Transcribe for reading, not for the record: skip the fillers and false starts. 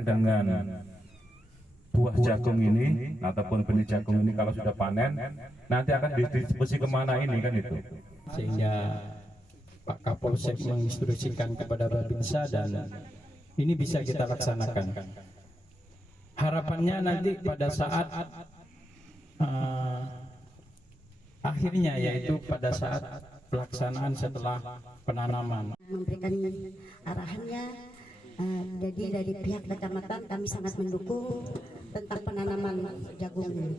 berkaitan dengan buah jagung ini ataupun benih jagung ini kalau sudah panen nanti akan didistribusi kemana ini kan itu. Sehingga Pak Kapolsek menginstruksikan kepada Babinsa dan ini bisa kita laksanakan. Harapannya nanti pada saat akhirnya yaitu pada saat pelaksanaan setelah penanaman. Memberikan arahannya, jadi dari pihak kecamatan kami sangat mendukung tentang penanaman jagung ini.